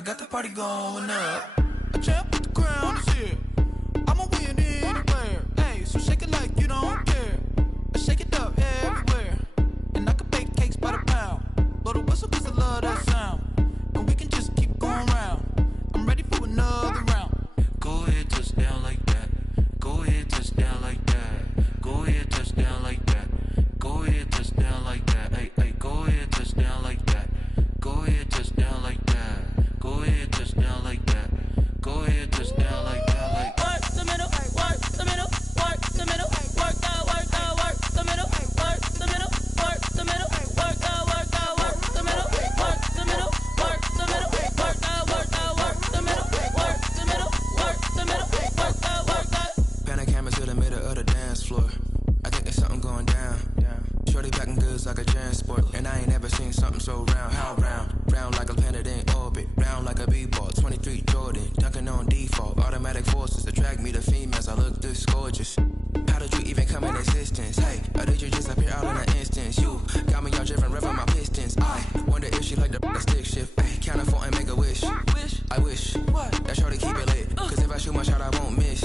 I got the party going up. A champ with the crown is here. I'ma win anywhere. Hey, so shake it like you don't care. I shake it up everywhere. And I can bake cakes by the pound. Blow the whistle cause I love that sound. And we can just keep going round. I'm ready for another round. Go ahead, touch down like that. Go ahead, touch down like that. Go ahead, touch down like that. Go ahead, touch down like that. Hey, hey, go ahead, touch down like that. Go ahead, touch down like that. Go ahead, touch down like that. Go ahead, touch down like that. Like work the middle, work the middle, work the middle, work the middle, work the middle, work the middle, work the middle, work the middle, work the middle, work the middle, work the middle, work the middle, work the. Pan the camera to the middle of the dance floor. I think there's something going down. Shorty backing goods like a transport, and I ain't never seen something so round. How round? Round like a planet in orbit, round like a b-ball. 23 Jordan, dunking on default. Automatic forces attract me to females. I look this gorgeous. How did you even come in existence? Hey, or did you just appear out in an instance? You got me all driven, revving my pistons. I wonder if she like the stick shift. Hey, count four and make a wish. I wish that shorty keep it lit. Cause if I shoot my shot, I won't miss.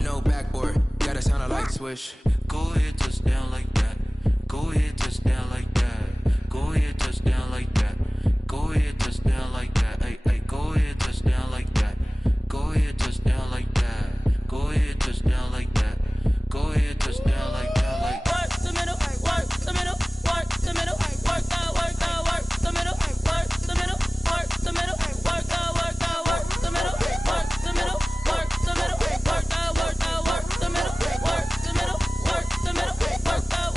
No backboard, gotta sound a light switch. go ahead, touch down like that. Go ahead, touch down like that. Go ahead, touch down like that. Go ahead, touch down like that. Hey, hey, go ahead, touch down like that. Go ahead, touch down like that. Go ahead, touch down like that. Go ahead, touch down like that. Like work the middle, work the middle, work the middle, work the middle, work the middle, work the middle, work the middle, work the middle, work the middle, work the middle, work the middle, work the middle, work the middle, work the middle, work the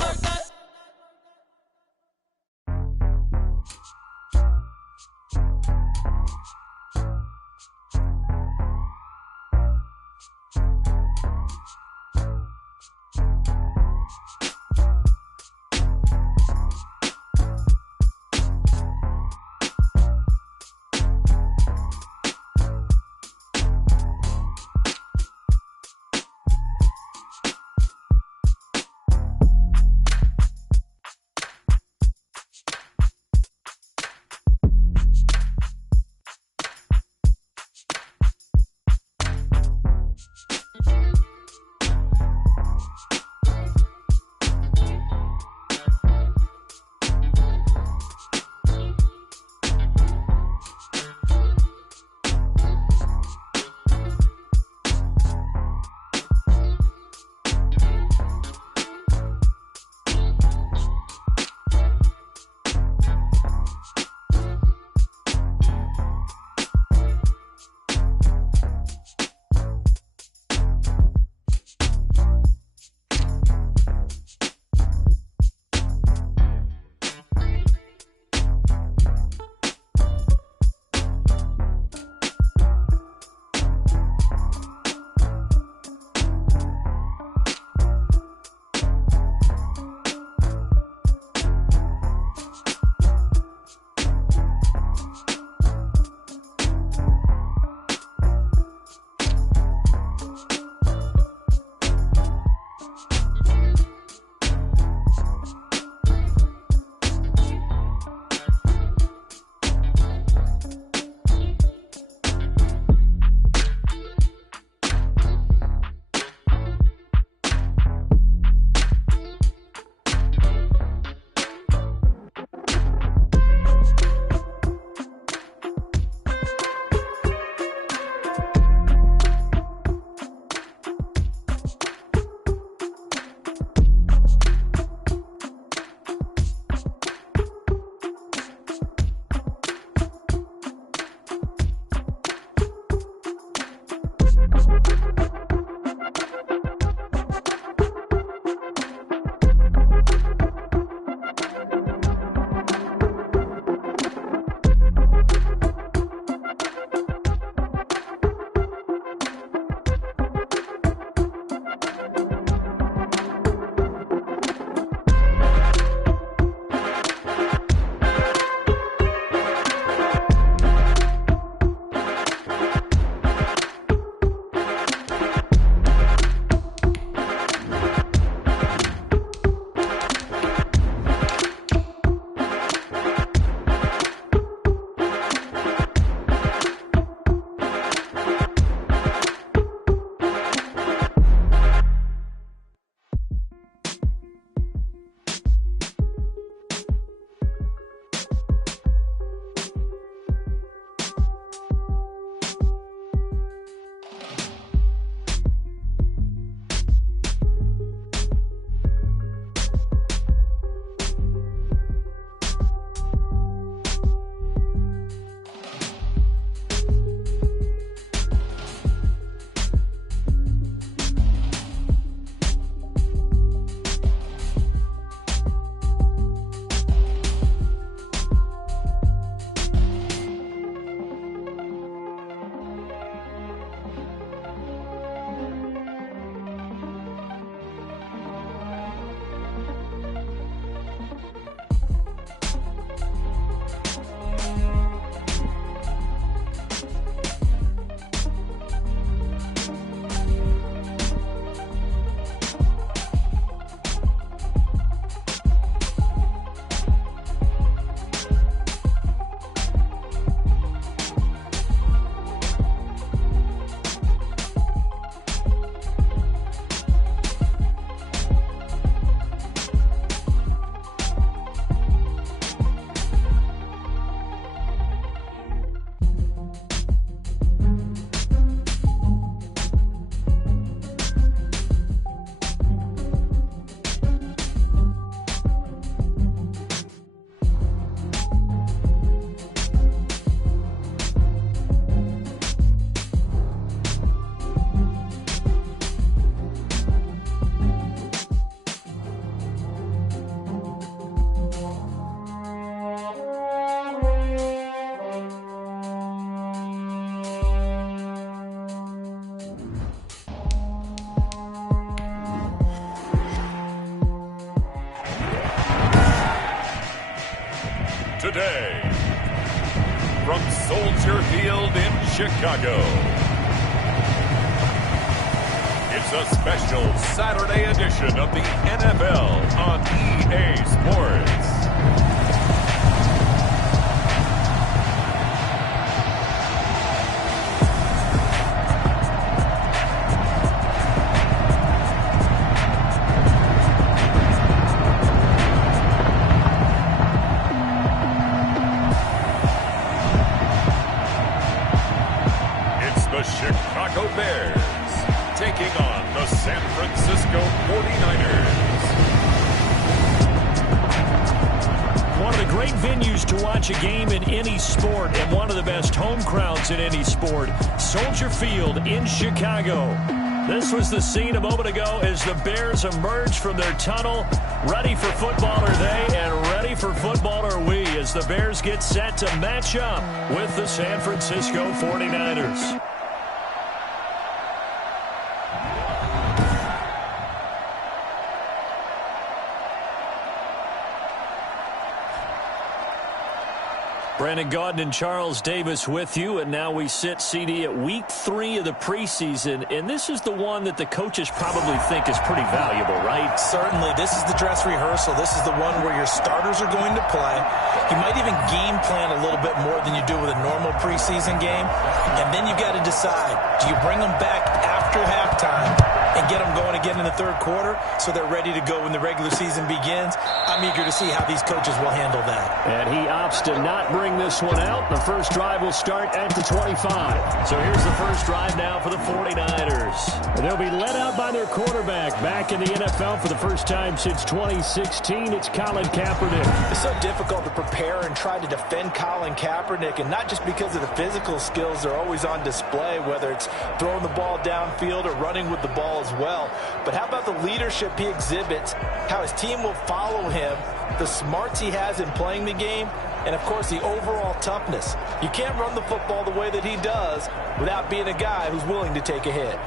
today, from Soldier Field in Chicago, it's a special Saturday edition of the NFL on EA Sports. Chicago Bears taking on the San Francisco 49ers. One of the great venues to watch a game in any sport, and one of the best home crowds in any sport, Soldier Field in Chicago. This was the scene a moment ago as the Bears emerged from their tunnel. Ready for football are they, and ready for football are we, as the Bears get set to match up with the San Francisco 49ers. Brandon Gaudin and Charles Davis with you, and now we sit, CD, at week 3 of the preseason, and this is the one that the coaches probably think is pretty valuable, right? Certainly. This is the dress rehearsal. This is the one where your starters are going to play. You might even game plan a little bit more than you do with a normal preseason game, and then you got to decide, do you bring them back after halftime and get them going again in the third quarter so they're ready to go when the regular season begins? I'm eager to see how these coaches will handle that. And he opts to not bring this one out. The first drive will start at the 25. So here's the first drive now for the 49ers. And they'll be led out by their quarterback back in the NFL for the first time since 2016. It's Colin Kaepernick. It's so difficult to prepare and try to defend Colin Kaepernick, and not just because of the physical skills they're always on display, whether it's throwing the ball downfield or running with the ball as well. But how about the leadership he exhibits, how his team will follow him, the smarts he has in playing the game, and, of course, the overall toughness. You can't run the football the way that he does without being a guy who's willing to take a hit.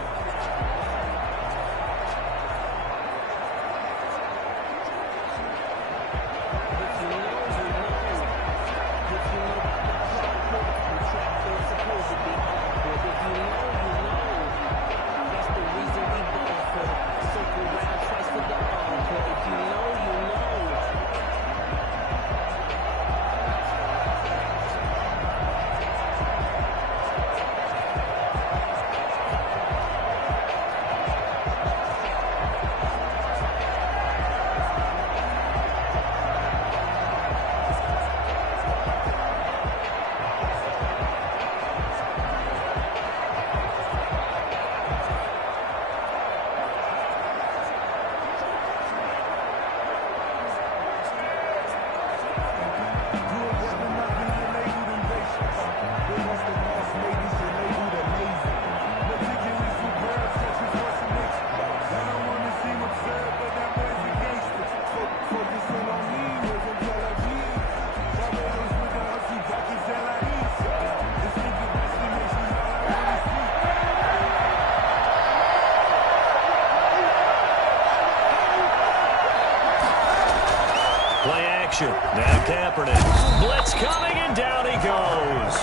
Now Kaepernick. Blitz coming, and down he goes.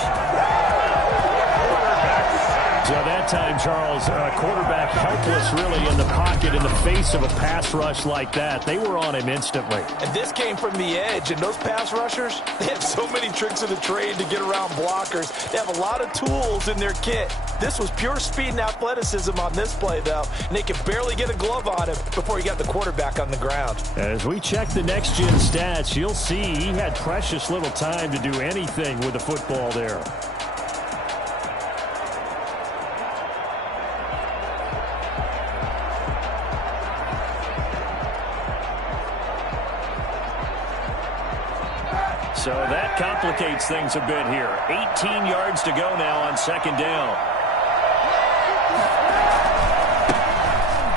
So that time, Charles, quarterback helpless really in the pocket in the face of a pass rush like that. They were on him instantly. And this came from the edge, and those pass rushers, they have so many tricks of the trade to get around blockers. They have a lot of tools in their kit. This was pure speed and athleticism on this play, though, and they could barely get a glove on him before he got the quarterback on the ground. As we check the next-gen stats, you'll see he had precious little time to do anything with the football there. So that complicates things a bit here. 18 yards to go now on second down.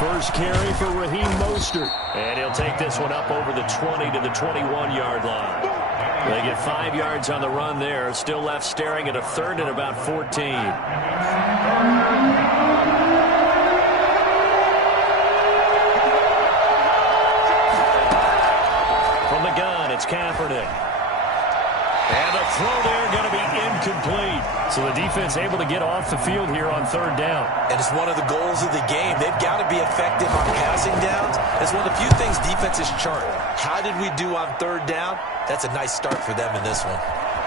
First carry for Raheem Mostert. And he'll take this one up over the 20 to the 21-yard line. They get 5 yards on the run there. Still left staring at a third and about 14. From the gun, it's Kaepernick. And the throw there going to be incomplete. So the defense able to get off the field here on third down. And it's one of the goals of the game. They've got to be effective on passing downs. It's one of the few things defenses chart. How did we do on third down? That's a nice start for them in this one.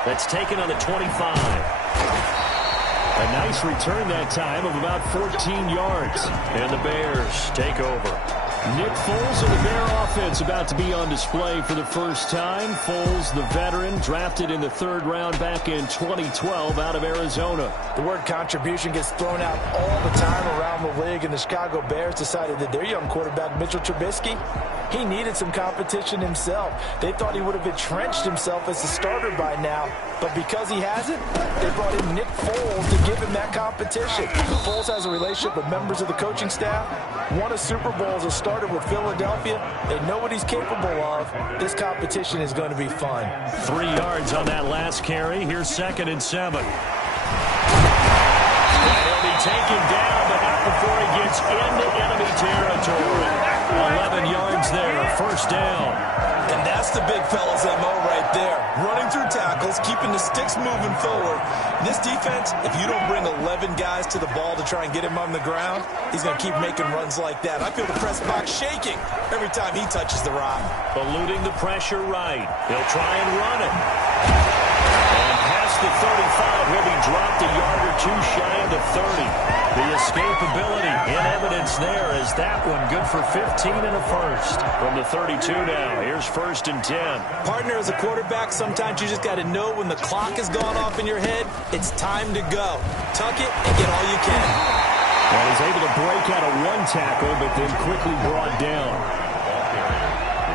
That's taken on the 25. A nice return that time of about 14 yards. And the Bears take over. Nick Foles and the Bear offense about to be on display for the first time. Foles, the veteran, drafted in the third round back in 2012 out of Arizona. The word contribution gets thrown out all the time around the league, and the Chicago Bears decided that their young quarterback, Mitchell Trubisky, he needed some competition himself. They thought he would have entrenched himself as a starter by now, but because he hasn't, they brought in Nick Foles to give him that competition. Foles has a relationship with members of the coaching staff, won a Super Bowl as a starter with Philadelphia. They know what he's capable of. This competition is going to be fun. 3 yards on that last carry. Here's 2nd and 7. And he'll be taken down, but not before he gets into enemy territory. 11 yards there, first down. And that's the big fella's MO right there. Running through tackles, keeping the sticks moving forward. This defense, if you don't bring 11 guys to the ball to try and get him on the ground, he's going to keep making runs like that. I feel the press box shaking every time he touches the rock. Eluding the pressure right. He'll try and run it. And past the 35, he'll be dropped a yard or two shy of the 30. The escapability in evidence there is that one good for 15 and a first. From the 32 now, here's 1st and 10. Partner, as a quarterback, sometimes you just got to know when the clock has gone off in your head, it's time to go. Tuck it and get all you can. Well, he's able to break out of one tackle, but then quickly brought down.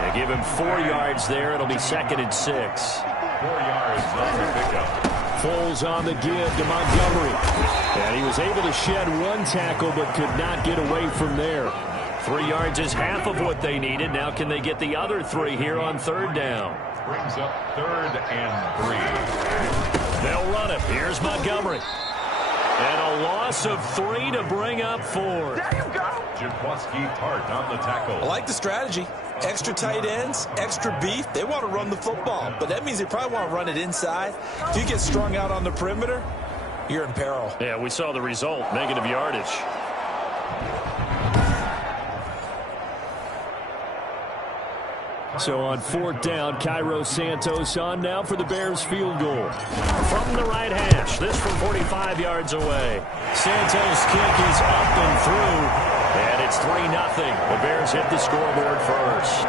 They give him 4 yards there. It'll be 2nd and 6. 4 yards, that's a pickup. Foles on the give to Montgomery. And he was able to shed one tackle, but could not get away from there. 3 yards is half of what they needed. Now can they get the other 3 here on third down? Brings up 3rd and 3. They'll run it. Here's Montgomery. And a loss of 3 to bring up 4. There you go. Jaquaski Tart on the tackle. I like the strategy. Extra tight ends, extra beef. They want to run the football, but that means they probably want to run it inside. If you get strung out on the perimeter, you're in peril. Yeah, we saw the result. Negative yardage. So on 4th down, Cairo Santos on now for the Bears field goal. From the right hash, this from 45 yards away. Santos' kick is up and through. And it's 3-0. The Bears hit the scoreboard first.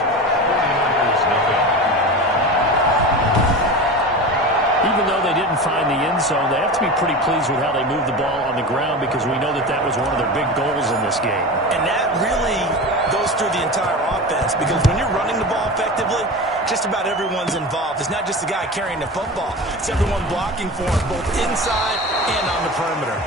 Even though they didn't find the end zone, they have to be pretty pleased with how they moved the ball on the ground, because we know that that was one of their big goals in this game. And that really goes through the entire offense, because when you're running the ball effectively, just about everyone's involved. It's not just the guy carrying the football. It's everyone blocking for him, both inside and on the perimeter.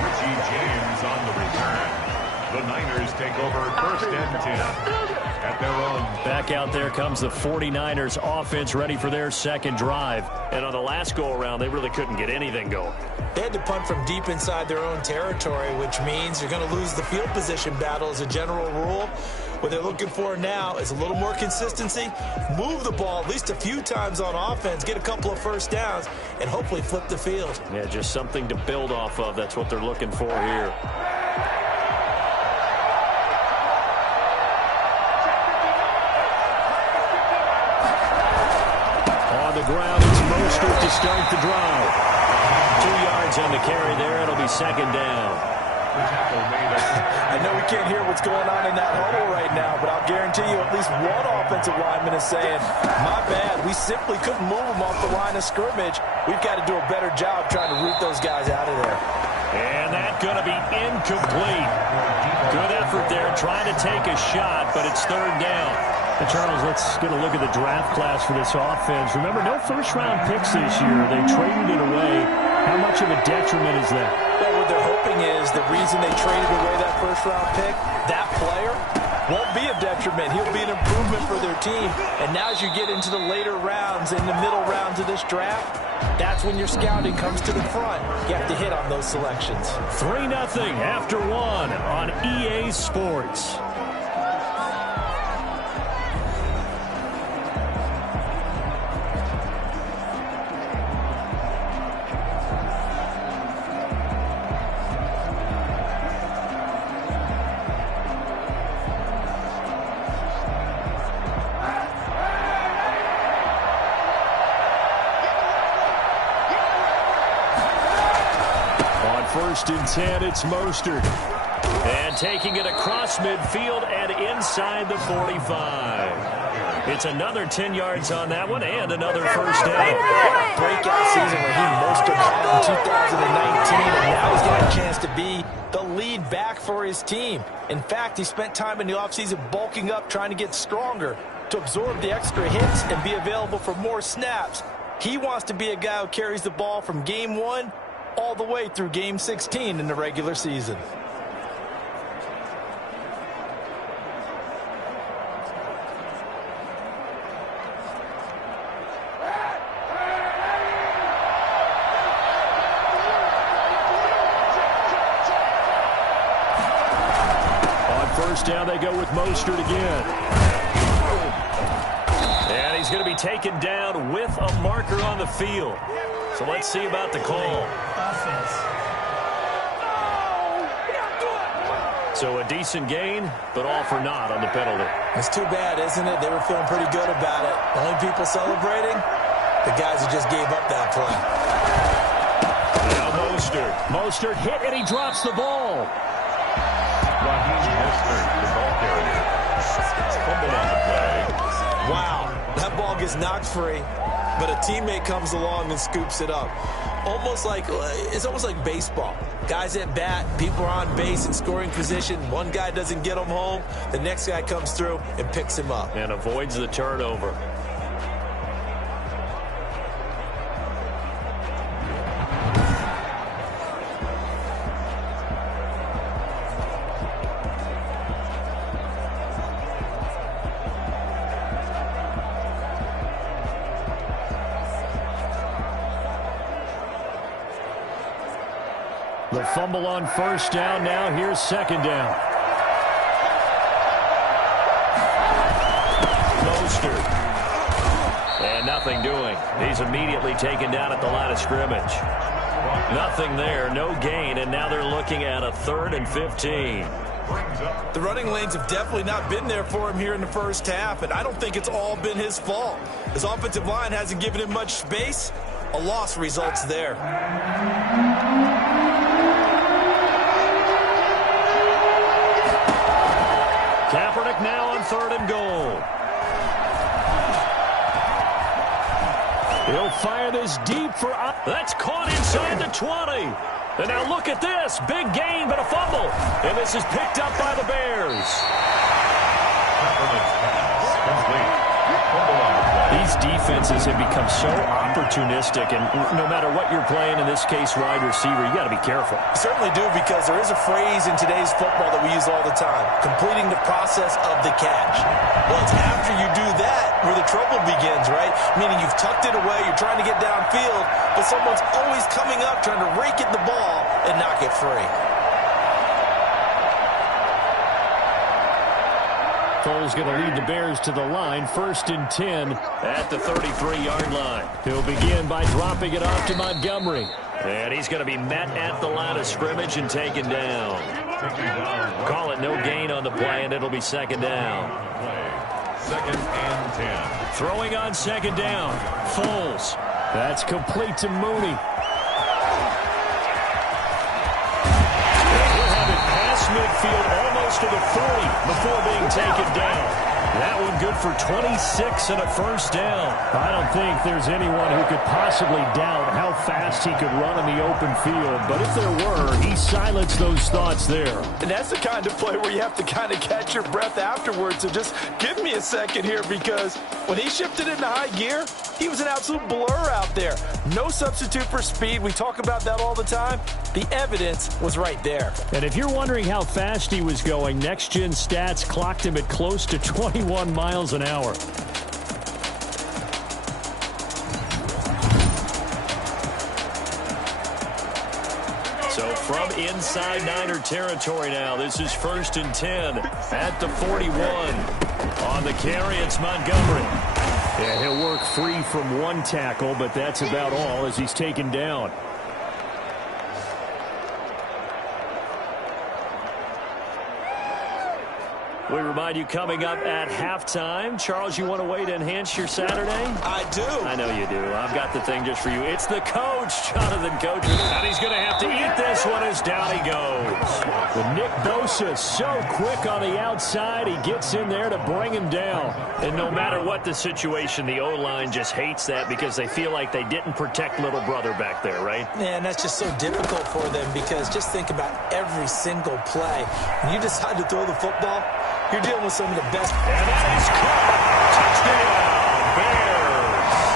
Richie James on the return. The Niners take over 1st and 10 at their own. Back out there comes the 49ers offense, ready for their second drive. And on the last go-around, they really couldn't get anything going. They had to punt from deep inside their own territory, which means you're going to lose the field position battle as a general rule. What they're looking for now is a little more consistency, move the ball at least a few times on offense, get a couple of first downs, and hopefully flip the field. Yeah, just something to build off of. That's what they're looking for here. On the ground, it's Mostert to start the drive. 2 yards on the carry there. It'll be 2nd down. I know we can't hear what's going on in that huddle right now, but I'll guarantee you at least one offensive lineman is saying, my bad, we simply couldn't move them off the line of scrimmage. We've got to do a better job trying to root those guys out of there. And that's going to be incomplete. Good effort there, trying to take a shot, but it's 3rd down. And Charles, let's get a look at the draft class for this offense. Remember, no first-round picks this year. They traded it away. How much of a detriment is that? Well, what they're hoping is the reason they traded away that first-round pick, that player won't be a detriment. He'll be an improvement for their team. And now as you get into the later rounds, in the middle rounds of this draft, that's when your scouting comes to the front. You have to hit on those selections. 3-0 after 1 on EA Sports. first and 10, it's Mostert. And taking it across midfield and inside the 45. It's another 10 yards on that one and another first down. Breakout season where he Mostert had in 2019, and now he's got a chance to be the lead back for his team. In fact, he spent time in the offseason bulking up, trying to get stronger to absorb the extra hits and be available for more snaps. He wants to be a guy who carries the ball from game 1 all the way through game 16 in the regular season. First down, they go with Mostert again. And he's going to be taken down with a marker on the field. So let's see about the call. So a decent gain, but all for naught on the penalty. It's too bad, isn't it? They were feeling pretty good about it. The only people celebrating, the guys who just gave up that play. Now Mostert. Mostert hit, and he drops the ball. Wow, that ball gets knocked free, but a teammate comes along and scoops it up. It's almost like baseball. Guys at bat, people are on base in scoring position. One guy doesn't get him home, the next guy comes through and picks him up. And avoids the turnover. The fumble on first down. Now here's second down. Mostert. And nothing doing. He's immediately taken down at the line of scrimmage. Nothing there, no gain, and now they're looking at a 3rd and 15. The running lanes have definitely not been there for him here in the first half, and I don't think it's all been his fault. His offensive line hasn't given him much space. A loss results there. Kaepernick now on 3rd and goal. He'll fire this deep for... That's caught inside the 20. And now look at this. Big gain, but a fumble. And this is picked up by the Bears. These defenses have become so opportunistic, and no matter what you're playing, in this case wide receiver, you got to be careful. You certainly do, because there is a phrase in today's football that we use all the time: completing the process of the catch. Well, it's after you do that where the trouble begins, right? Meaning you've tucked it away, you're trying to get downfield, but someone's always coming up trying to rake at the ball and knock it free. Foles going to lead the Bears to the line, 1st and 10 at the 33-yard line. He'll begin by dropping it off to Montgomery. And he's going to be met at the line of scrimmage and taken down. Call it no gain on the play, and it'll be second down. 2nd and 10. Throwing on second down, Foles. That's complete to Mooney. Midfield almost to the 40 before being taken down. That one good for 26 and a first down. I don't think there's anyone who could possibly doubt how fast he could run in the open field. But if there were, he silenced those thoughts there. And that's the kind of play where you have to kind of catch your breath afterwards. So just give me a second here, because when he shifted into high gear, he was an absolute blur out there. No substitute for speed. We talk about that all the time. The evidence was right there. And if you're wondering how fast he was going, Next Gen Stats clocked him at close to 21 miles an hour. So from inside Niner territory now, this is 1st and 10 at the 41. On the carry, it's Montgomery. Yeah, he'll work free from one tackle, but that's about all as he's taken down. We remind you, coming up at halftime, Charles, you want a way to enhance your Saturday? I do. I know you do. I've got the thing just for you. It's the coach, Jonathan Coachman. And he's going to have to eat this this one is down he goes. But Nick Bosa so quick on the outside. He gets in there to bring him down. And no matter what the situation, the O-line just hates that because they feel like they didn't protect little brother back there, right? Yeah, and that's just so difficult for them because just think about every single play. When you decide to throw the football, you're dealing with some of the best. And that is caught. Touchdown, Bears.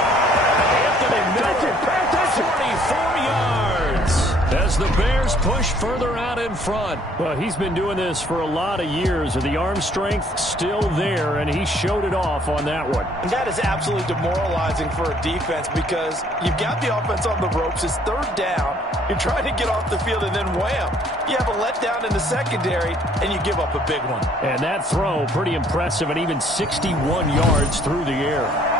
Anthony Miller, 44 yards. As the Bears push further out in front. Well, he's been doing this for a lot of years, and the arm strength still there, and he showed it off on that one. And that is absolutely demoralizing for a defense because you've got the offense on the ropes. It's third down. You're trying to get off the field, and then wham, you have a letdown in the secondary, and you give up a big one. And that throw, pretty impressive, and even 61 yards through the air.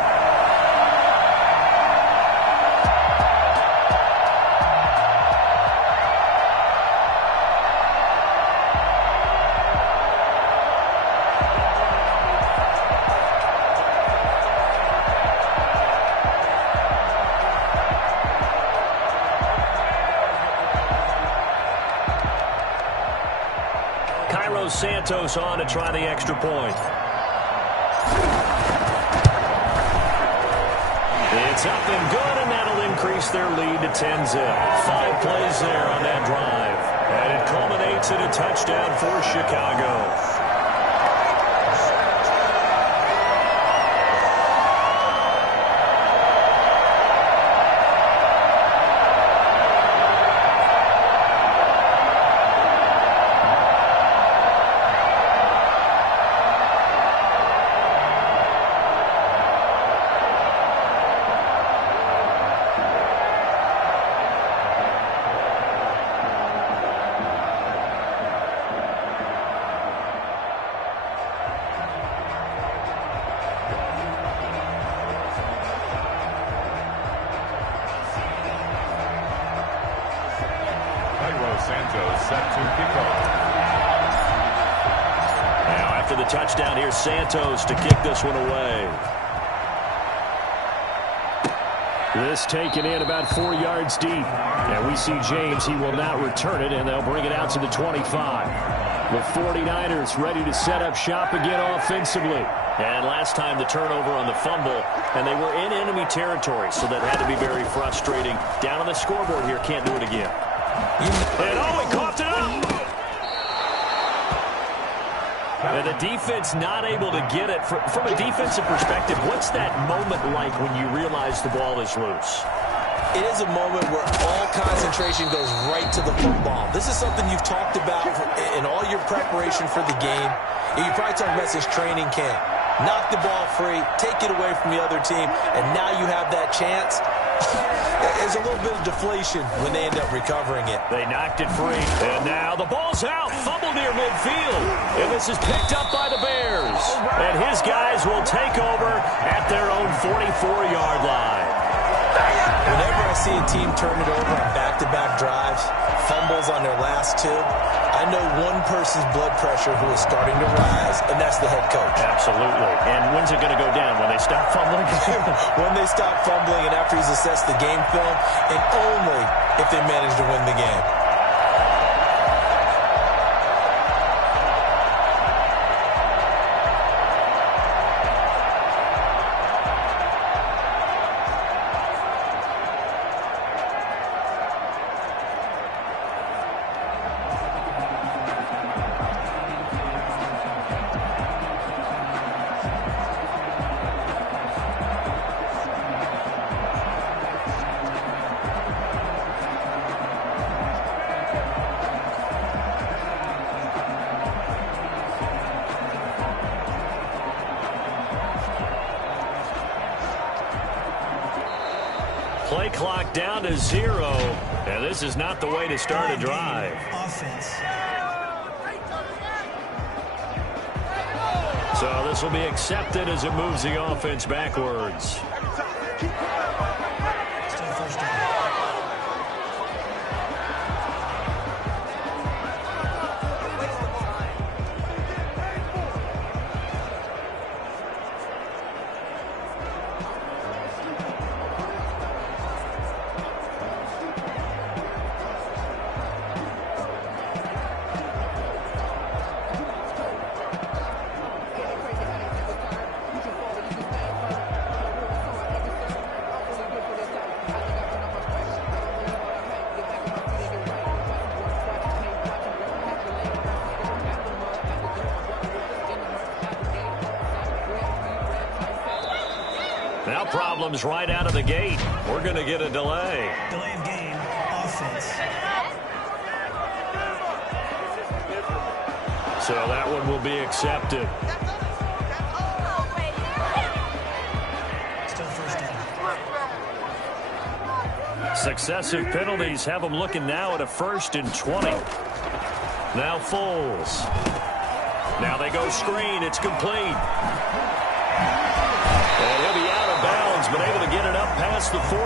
Santos on to try the extra point. It's up and good, and that'll increase their lead to 10-zip. 5 plays there on that drive. And it culminates in a touchdown for Chicago. Touchdown here, Santos to kick this one away. This taken in about 4 yards deep. And we see James, he will not return it, and they'll bring it out to the 25. The 49ers ready to set up shop again offensively. And last time the turnover on the fumble, and they were in enemy territory, so that had to be very frustrating. Down on the scoreboard here, can't do it again. And he coughed it up! And the defense not able to get it. From a defensive perspective, what's that moment like when you realize the ball is loose? It is a moment where all concentration goes right to the football. This is something you've talked about in all your preparation for the game. You probably talked about since training camp. Knock the ball free, take it away from the other team, and now you have that chance. There's a little bit of deflation when they end up recovering it. They knocked it free. And now the ball's out. Fumble near midfield. And this is picked up by the Bears. And his guys will take over at their own 44-yard line. Whenever I see a team turn it over on back-to-back drives, fumbles on their last two, I know one person's blood pressure who is starting to rise, and that's the head coach. Absolutely. And when's it going to go down? When they stop fumbling? When they stop fumbling and after he's assessed the game film, and only if they manage to win the game. Play clock down to 0, and this is not the way to start a drive. So this will be accepted as it moves the offense backwards. Now problems right out of the gate. We're going to get a delay. Delay of game, offense. So that one will be accepted. Still first down. Successive penalties have them looking now at a 1st and 20. Now Foles. Now they go screen. It's complete. And he'll be out of bounds, but able to get it up past the 45.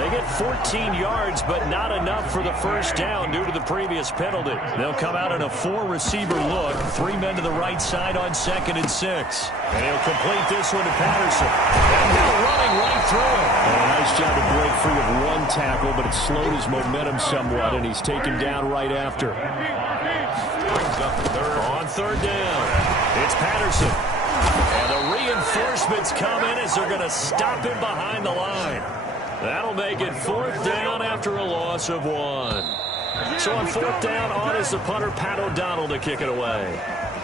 They get 14 yards, but not enough for the first down due to the previous penalty. They'll come out in a 4-receiver look. 3 men to the right side on 2nd and 6. And he'll complete this one to Patterson. And now running right through it. And a nice job to break free of one tackle, but it slowed his momentum somewhat, and he's taken down right after. On 3rd down, it's Patterson. And the reinforcements come in as they're going to stop him behind the line. That'll make it 4th down after a loss of 1. So on 4th down, on is the punter, Pat O'Donnell, to kick it away.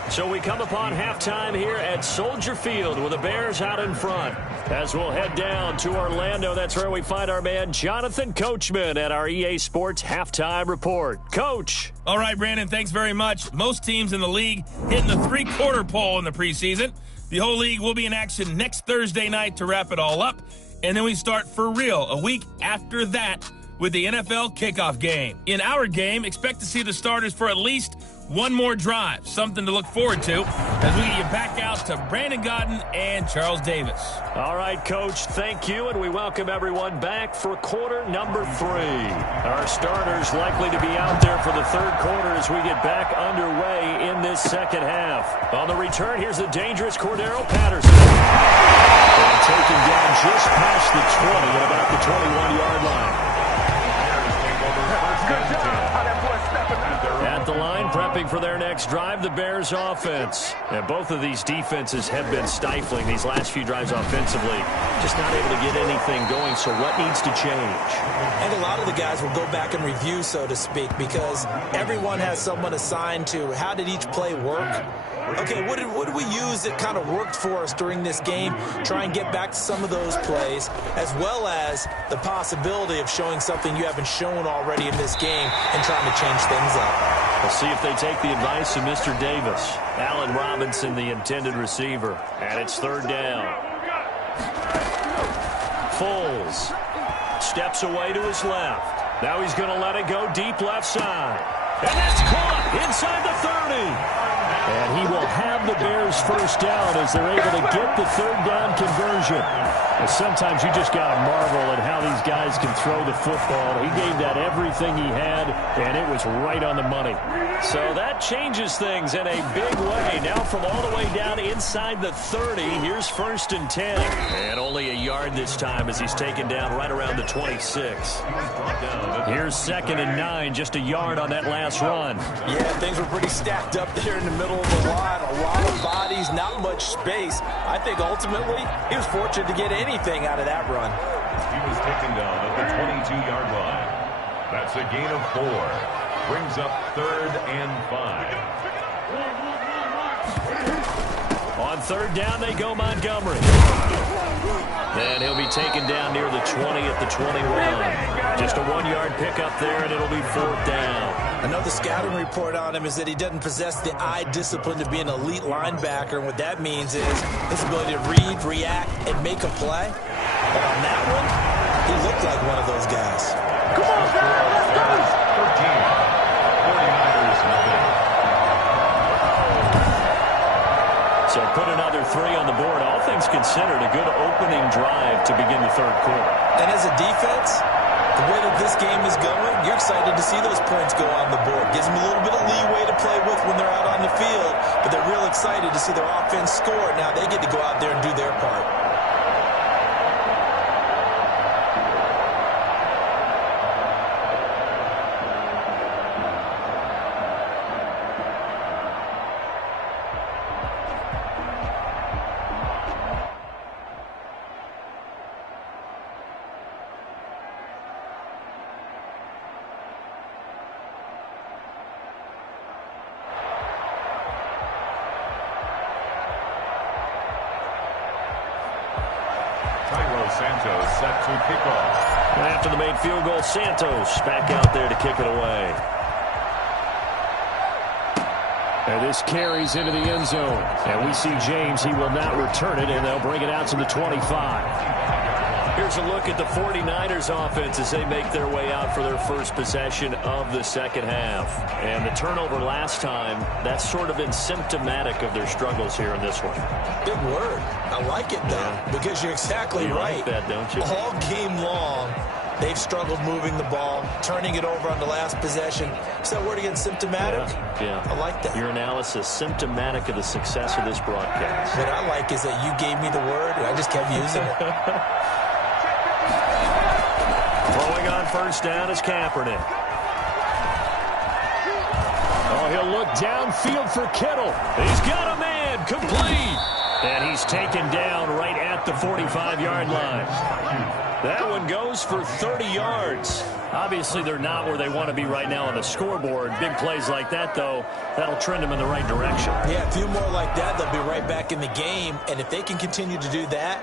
So we come upon halftime here at Soldier Field with the Bears out in front. As we'll head down to Orlando, that's where we find our man Jonathan Coachman at our EA Sports Halftime Report. Coach. All right, Brandon, thanks very much. Most teams in the league hitting the 3-quarter pole in the preseason. The whole league will be in action next Thursday night to wrap it all up. And then we start for real a week after that with the NFL kickoff game. In our game, expect to see the starters for at least one more drive, something to look forward to as we get you back out to Brandon Gaudin and Charles Davis. All right, Coach, thank you, and we welcome everyone back for quarter number 3. Our starters likely to be out there for the 3rd quarter as we get back underway in this second half. On the return, here's the dangerous Cordero Patterson. And taken down just past the 20 at about the 21-yard line. At the line, prepping for their next drive, the Bears offense. And both of these defenses have been stifling these last few drives offensively. Just not able to get anything going, so what needs to change? And a lot of the guys will go back and review, so to speak, because everyone has someone assigned to how did each play work. Okay, what did we use that kind of worked for us during this game? Try and get back to some of those plays, as well as the possibility of showing something you haven't shown already in this game and trying to change things up. We'll see if they take the advice of Mr. Davis. Allen Robinson, the intended receiver. And it's 3rd down. Foles steps away to his left. Now he's going to let it go deep left side. And that's caught inside the 30. And he will have the Bears first down as they're able to get the 3rd down conversion. And sometimes you just got to marvel at how these guys can throw the football. He gave that everything he had, and it was right on the money. So that changes things in a big way. Now from all the way down inside the 30, here's 1st and 10. And only a yard this time as he's taken down right around the 26. Here's 2nd and 9, just a yard on that last run. Yeah, things were pretty stacked up there in the middle of the line. A lot of bodies, not much space. I think ultimately he was fortunate to get anything out of that run. He was taken down at the 22-yard line. That's a gain of 4. Brings up 3rd and 5. On 3rd down, they go Montgomery. And he'll be taken down near the 20 at the 21. Just a 1-yard pickup there, and it'll be 4th down. Another scouting report on him is that he doesn't possess the eye discipline to be an elite linebacker. And what that means is his ability to read, react, and make a play. But on that one, he looked like one of those guys. Come on, let's go! 49ers nothing. So put another 3 on the board. All things considered, a good opening drive to begin the 3rd quarter. And as a defense, the way that this game is going, you're excited to see those points go on the board. Gives them a little bit of leeway to play with when they're out on the field, but they're real excited to see their offense score. Now they get to go out there and do their part. Santos set to kick off. After the made field goal, Santos back out there to kick it away. And this carries into the end zone. And we see James. He will not return it, and they'll bring it out to the 25. Here's a look at the 49ers offense as they make their way out for their first possession of the second half. And the turnover last time, that's sort of been symptomatic of their struggles here in this one. Big word. I like it, though, because you're exactly right. You like that, don't you? All game long, they've struggled moving the ball, turning it over on the last possession. Is that word again, symptomatic? Yeah. I like that. Your analysis, symptomatic of the success of this broadcast. What I like is that you gave me the word, and I just kept using it. Throwing on first down is Kaepernick. Oh, he'll look downfield for Kittle. He's got a man, complete. And he's taken down right at the 45-yard line. That one goes for 30 yards. Obviously, they're not where they want to be right now on the scoreboard. Big plays like that, though, that'll trend them in the right direction. Yeah, a few more like that, they'll be right back in the game. And if they can continue to do that,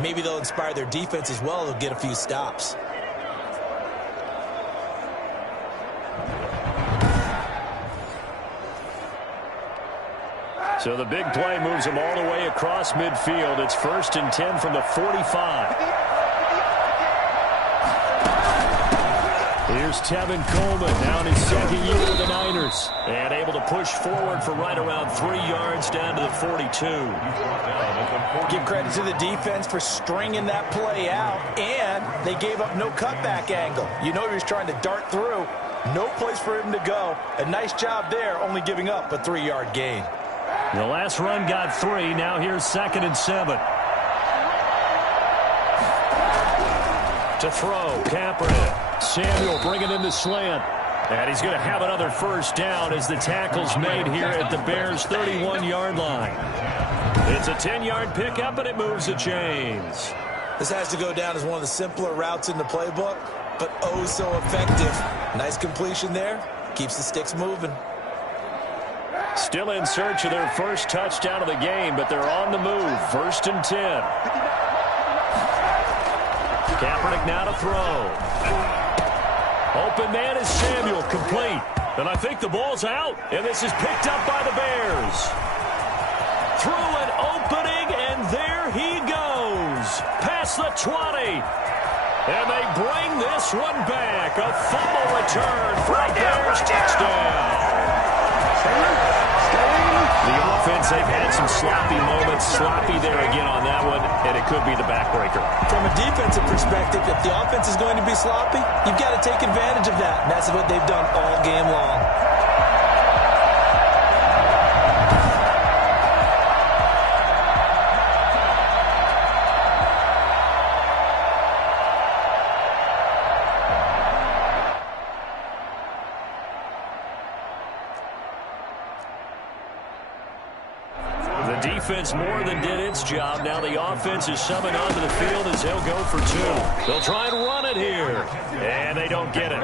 maybe they'll inspire their defense as well. They'll get a few stops. So the big play moves them all the way across midfield. It's 1st and 10 from the 45. Here's Tevin Coleman, now in his second year with the Niners. And able to push forward for right around 3 yards down to the 42. Give credit to the defense for stringing that play out, and they gave up no cutback angle. You know he was trying to dart through. No place for him to go. A nice job there, only giving up a 3-yard gain. The last run got 3. Now here's 2nd and 7. To throw, Kaepernick. Samuel bringing in the slant. And he's going to have another first down as the tackle's made here at the Bears' 31-yard line. It's a 10-yard pickup, and it moves the chains. This has to go down as one of the simpler routes in the playbook, but oh so effective. Nice completion there. Keeps the sticks moving. Still in search of their first touchdown of the game, but they're on the move. 1st and 10. Kaepernick now to throw. Open man is Samuel, complete. And I think the ball's out, and this is picked up by the Bears. Through an opening, and there he goes. Past the 20. And they bring this one back. A fumble return for a Bears touchdown. The offense, they've had some sloppy moments. Sloppy there again on that one, and it could be the backbreaker. From a defensive perspective, if the offense is going to be sloppy, you've got to take advantage of that. And that's what they've done all game long. Defense more than did its job. Now the offense is summoned onto the field as they'll go for 2. They'll try and run it here. And they don't get it.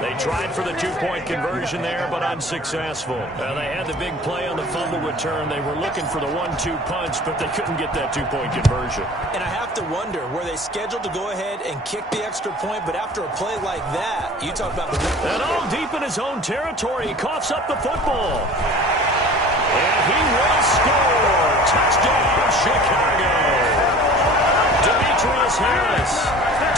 They tried for the 2-point conversion there, but unsuccessful. They had the big play on the fumble return. They were looking for the 1-2 punch, but they couldn't get that 2-point conversion. And I have to wonder, were they scheduled to go ahead and kick the extra point, but after a play like that, you talk about the... And all deep in his own territory, he coughs up the football. And he will score. Touchdown, Chicago. Demetrius Harris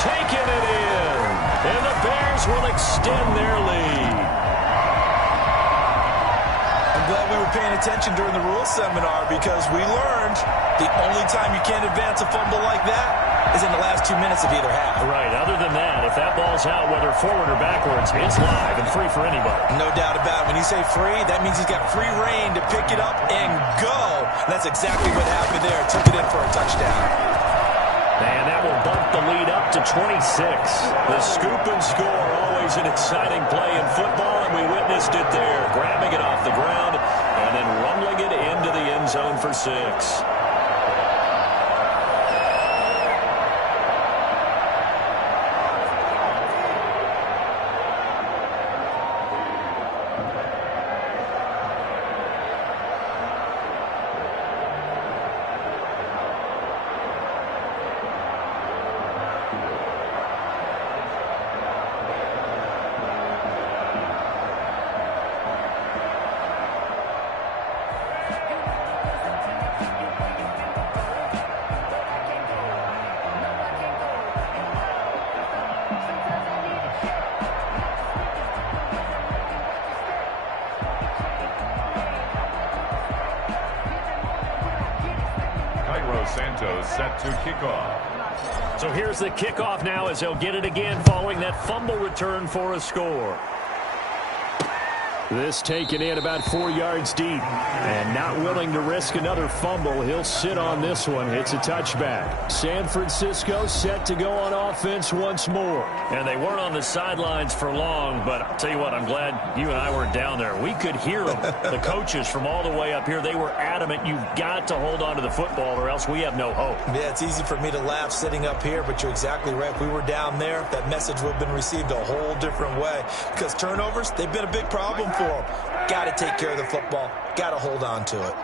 taking it in. And the Bears will extend their lead. I'm glad we were paying attention during the rules seminar because we learned the only time you can't advance a fumble like that is in the last 2 minutes of either half. Right. Other than that, if that ball's out, whether forward or backwards, it's live and free for anybody. No doubt about it. When you say free, that means he's got free reign to pick it up and go. And that's exactly what happened there. Took it in for a touchdown. And that will bump the lead up to 26. The scoop and score, always an exciting play in football, and we witnessed it there. Grabbing it off the ground and then rumbling it into the end zone for 6. Francisco set to kick off. So here's the kickoff now as they'll get it again following that fumble return for a score. This taken in about 4 yards deep. And not willing to risk another fumble. He'll sit on this one. It's a touchback. San Francisco set to go on offense once more. And they weren't on the sidelines for long, but I'll tell you what, I'm glad you and I weren't down there. We could hear them. The coaches from all the way up here, they were adamant. You've got to hold on to the football or else we have no hope. Yeah, it's easy for me to laugh sitting up here, but you're exactly right. If we were down there, that message would have been received a whole different way. Because turnovers, they've been a big problem for them. Got to take care of the football. Got to hold on to it.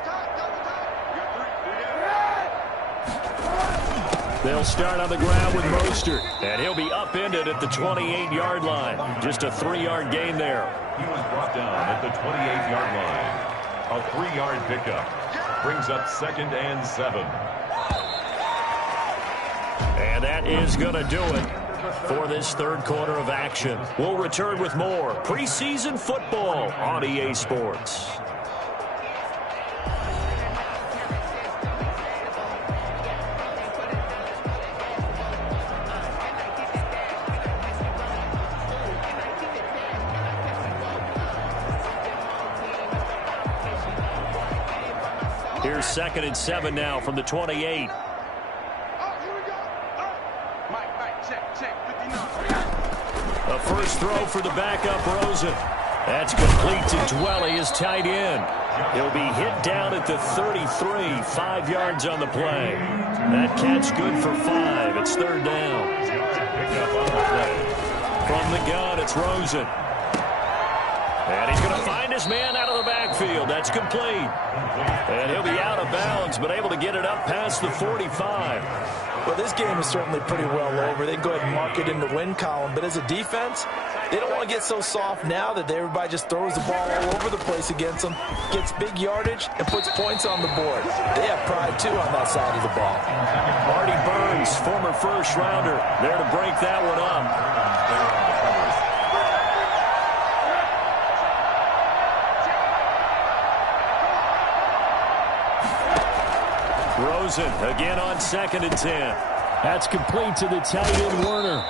They'll start on the ground with Mostert. And he'll be upended at the 28-yard line. Just a 3-yard gain there. He was brought down at the 28-yard line. A 3-yard pickup brings up 2nd and 7. And that is going to do it for this third quarter of action. We'll return with more preseason football on EA Sports. Here's 2nd and 7 now from the 28. A first throw for the backup, Rosen. That's complete to Dwelly, his tight end. He'll be hit down at the 33, 5 yards on the play. That catch good for 5. It's 3rd down. From the gun, it's Rosen. And he's going to find his man out of the backfield. That's complete. And he'll be out of bounds, but able to get it up past the 45. Well, this game is certainly pretty well over. They can go ahead and mark it in the win column. But as a defense, they don't want to get so soft now that everybody just throws the ball all over the place against them, gets big yardage, and puts points on the board. They have pride, too, on that side of the ball. Marty Burns, former first-rounder, there to break that one up. Rosen again on 2nd and 10. That's complete to the tight end, Werner.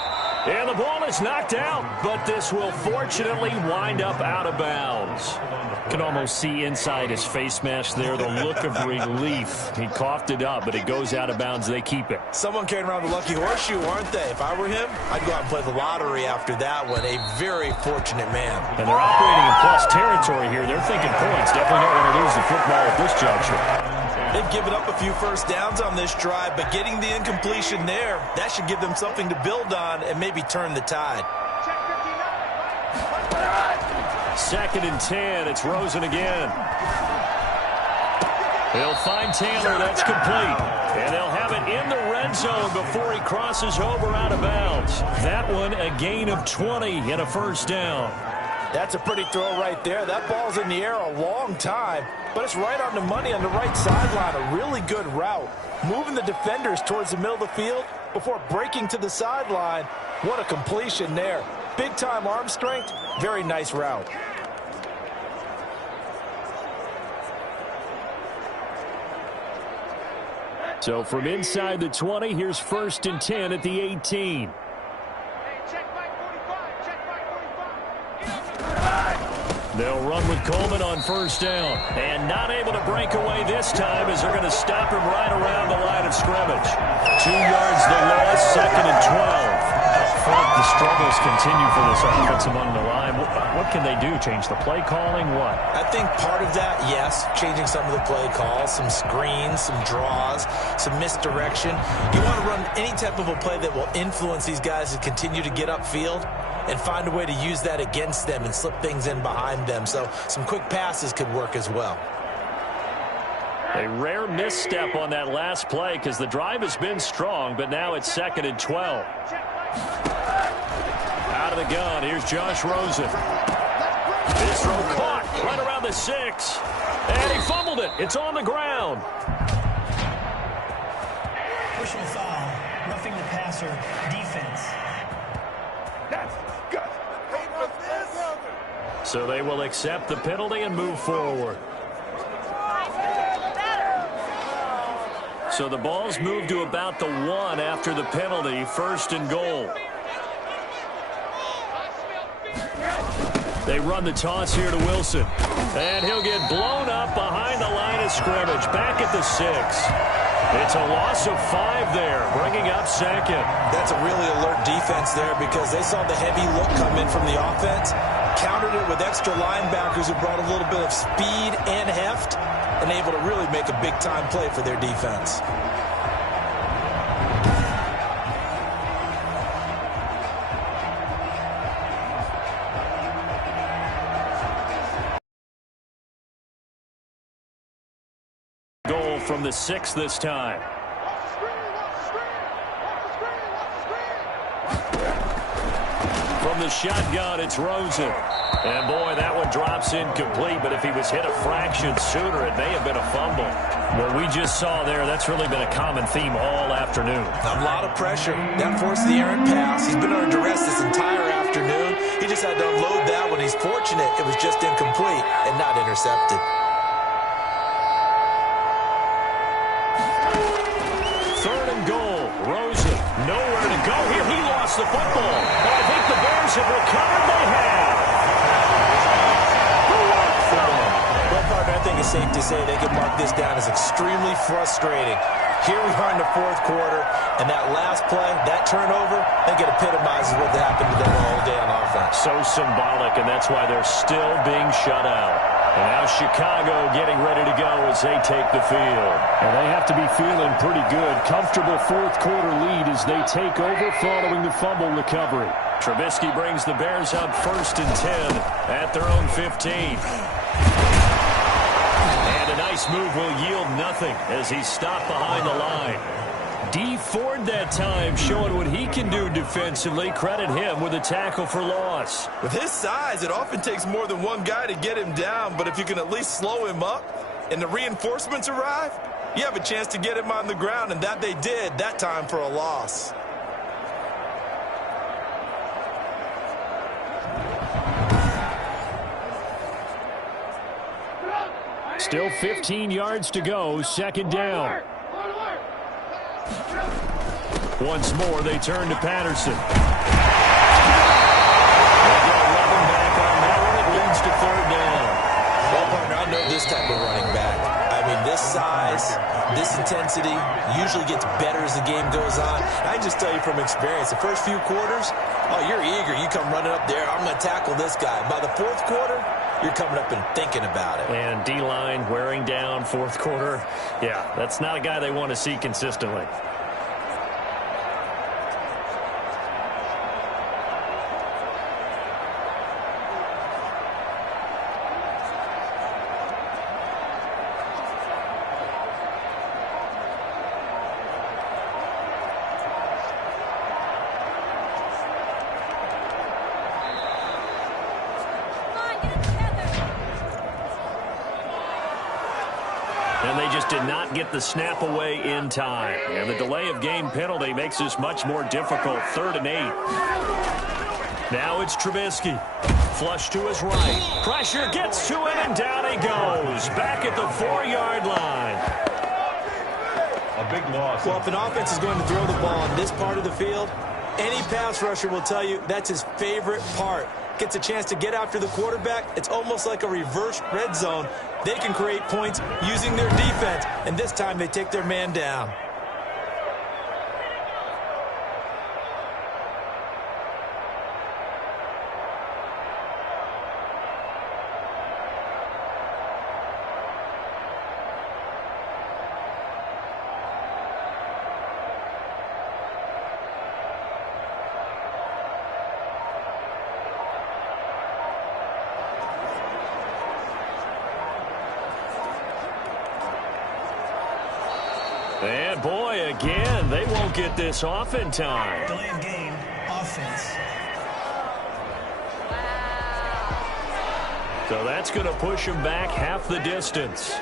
And the ball is knocked out, but this will fortunately wind up out of bounds. Can almost see inside his face mask there, the look of relief. He coughed it up, but it goes out of bounds. They keep it. Someone carrying around the lucky horseshoe, aren't they? If I were him, I'd go out and play the lottery after that one. A very fortunate man. And they're operating in plus territory here. They're thinking points. Definitely don't want to lose the football at this juncture. They've given up a few first downs on this drive, but getting the incompletion there, that should give them something to build on and maybe turn the tide. 2nd and 10. It's Rosen again. He'll find Taylor. That's complete. And they'll have it in the red zone before he crosses over out of bounds. That one, a gain of 20 and a first down. That's a pretty throw right there. That ball's in the air a long time, but it's right on the money on the right sideline. A really good route. Moving the defenders towards the middle of the field before breaking to the sideline. What a completion there. Big-time arm strength. Very nice route. So from inside the 20, here's 1st and 10 at the 18. They'll run with Coleman on first down. And not able to break away this time as they're going to stop him right around the line of scrimmage. 2 yards the loss, 2nd and 12. Up front, the struggles continue for this offense among the line. What can they do? Change the play calling? What? I think part of that, yes, changing some of the play calls, some screens, some draws, some misdirection. You want to run any type of a play that will influence these guys to continue to get upfield and find a way to use that against them and slip things in behind them. So some quick passes could work as well. A rare misstep on that last play because the drive has been strong, but now it's 2nd and 12. Out of the gun, here's Josh Rosen. This throw caught right around the 6. And he fumbled it. It's on the ground. Personal foul, roughing the passer, defense. So they will accept the penalty and move forward. So the ball's moved to about the 1 after the penalty, 1st and goal. They run the toss here to Wilson. And he'll get blown up behind the line of scrimmage, back at the 6. It's a loss of 5 there, bringing up 2nd. That's a really alert defense there because they saw the heavy look come in from the offense, countered it with extra linebackers who brought a little bit of speed and heft, and able to really make a big-time play for their defense. Goal from the 6 this time. From the shotgun, it's Rosen. And boy, that one drops incomplete, but if he was hit a fraction sooner, it may have been a fumble. What we just saw there, that's really been a common theme all afternoon. A lot of pressure. That forced the errant pass. He's been under duress this entire afternoon. He just had to unload that one. He's fortunate it was just incomplete and not intercepted. Nowhere to go here. He lost the football. But I think the Bears have recovered. They have. Well, partner, I think it's safe to say they can mark this down as extremely frustrating. Here we are in the 4th quarter, and that last play, that turnover, I think it epitomizes what happened to them all day on offense. So symbolic, and that's why they're still being shut out. And now Chicago getting ready to go as they take the field. And they have to be feeling pretty good. Comfortable 4th quarter lead as they take over following the fumble recovery. Trubisky brings the Bears up 1st and 10 at their own 15. And a nice move will yield nothing as he's stopped behind the line. D Ford that time showing what he can do defensively. Credit him with a tackle for loss. With his size, it often takes more than one guy to get him down, but if you can at least slow him up and the reinforcements arrive, you have a chance to get him on the ground, and that they did that time for a loss. Still 15 yards to go, 2nd down. Once more, they turn to Patterson. They get 11 back on that one. It leads to 3rd down. Well, partner, I know this type of running back. I mean, this size, this intensity usually gets better as the game goes on. I can just tell you from experience, the first few quarters, oh, you're eager. You come running up there, I'm going to tackle this guy. By the 4th quarter, you're coming up and thinking about it. And D-line wearing down 4th quarter. Yeah, that's not a guy they want to see consistently. And they just did not get the snap away in time. And the delay of game penalty makes this much more difficult. 3rd and 8. Now it's Trubisky. Flush to his right. Pressure gets to him, and down he goes. Back at the 4-yard line. A big loss. Well, if an offense is going to throw the ball on this part of the field, any pass rusher will tell you that's his favorite part. Gets a chance to get after the quarterback. It's almost like a reverse red zone. They can create points using their defense, and this time they take their man down. And boy, again, they won't get this off in time. Delay of game, offense. So that's going to push him back half the distance.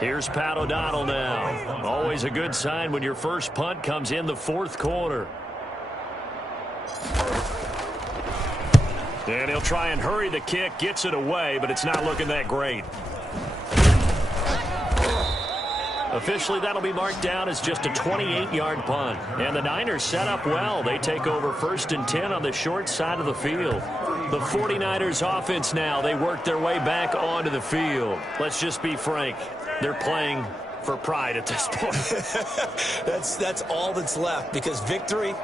Here's Pat O'Donnell now. Always a good sign when your first punt comes in the 4th quarter. And he'll try and hurry the kick, gets it away, but it's not looking that great. Officially, that'll be marked down as just a 28-yard punt. And the Niners set up well. They take over 1st and 10 on the short side of the field. The 49ers offense now, they work their way back onto the field. Let's just be frank. They're playing for pride at this point. That's all that's left, because victory,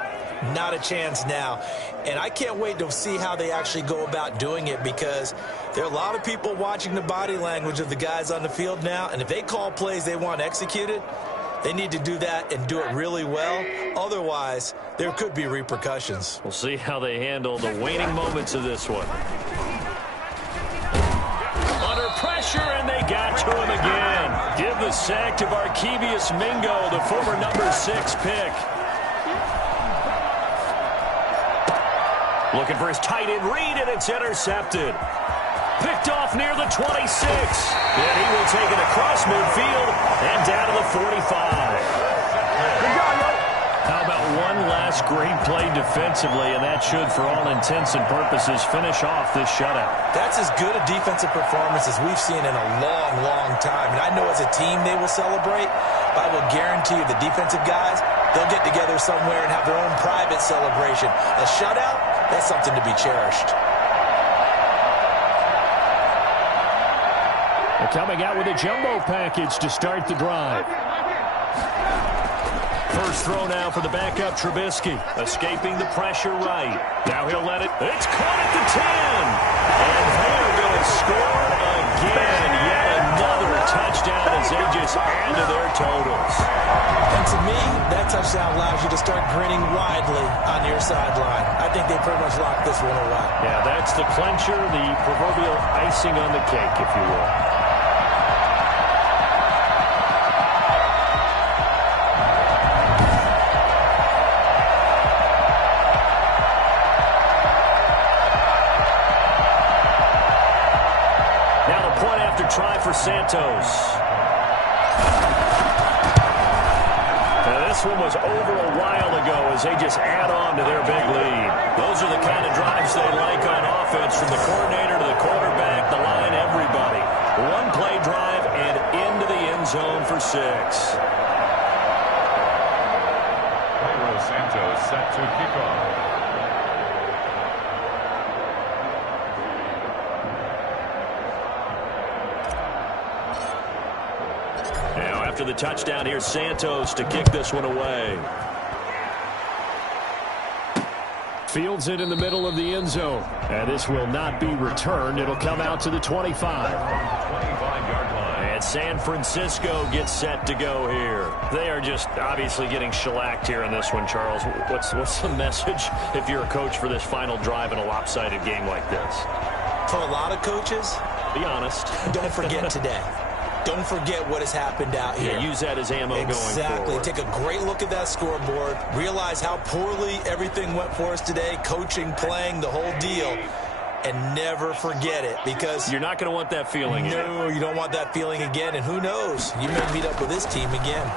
not a chance now. And I can't wait to see how they actually go about doing it, because there are a lot of people watching the body language of the guys on the field now, and if they call plays they want executed, they need to do that and do it really well. Otherwise, there could be repercussions. We'll see how they handle the waning moments of this one. Under pressure, and they got to him again. Give the sack to Barkevious Mingo, the former number 6 pick. Looking for his tight end read, and it's intercepted. Picked off near the 26. And he will take it across midfield and down to the 45. How about one last great play defensively, and that should, for all intents and purposes, finish off this shutout. That's as good a defensive performance as we've seen in a long, long time. And I know as a team they will celebrate, but I will guarantee you the defensive guys, they'll get together somewhere and have their own private celebration. A shutout, that's something to be cherished. They're coming out with a jumbo package to start the drive. First throw now for the backup Trubisky. Escaping the pressure right. Now he'll let it. It's caught at the 10. And they're going to score again. Yet another touchdown as they just add to their totals. And to me, that touchdown allows you to start grinning widely on your sideline. I think they pretty much locked this one away. Yeah, that's the clincher, the proverbial icing on the cake, if you will. Try for Santos. Now this one was over a while ago as they just add on to their big lead. Those are the kind of drives they like on offense, from the coordinator to the quarterback, the line, everybody. One play drive and into the end zone for 6. Cairo Santos set to kick off. After the touchdown, here's Santos to kick this one away. Fields it in the middle of the end zone. And this will not be returned. It'll come out to the 25. 25-yard line. And San Francisco gets set to go here. They are just obviously getting shellacked here in this one, Charles. What's the message if you're a coach for this final drive in a lopsided game like this? For a lot of coaches, be honest. Don't forget today. Don't forget what has happened out here. Yeah, use that as ammo going forward. Exactly. Take a great look at that scoreboard. Realize how poorly everything went for us today. Coaching, playing, the whole deal. And never forget it, because you're not going to want that feeling again. No, you don't want that feeling again. And who knows? You may meet up with this team again.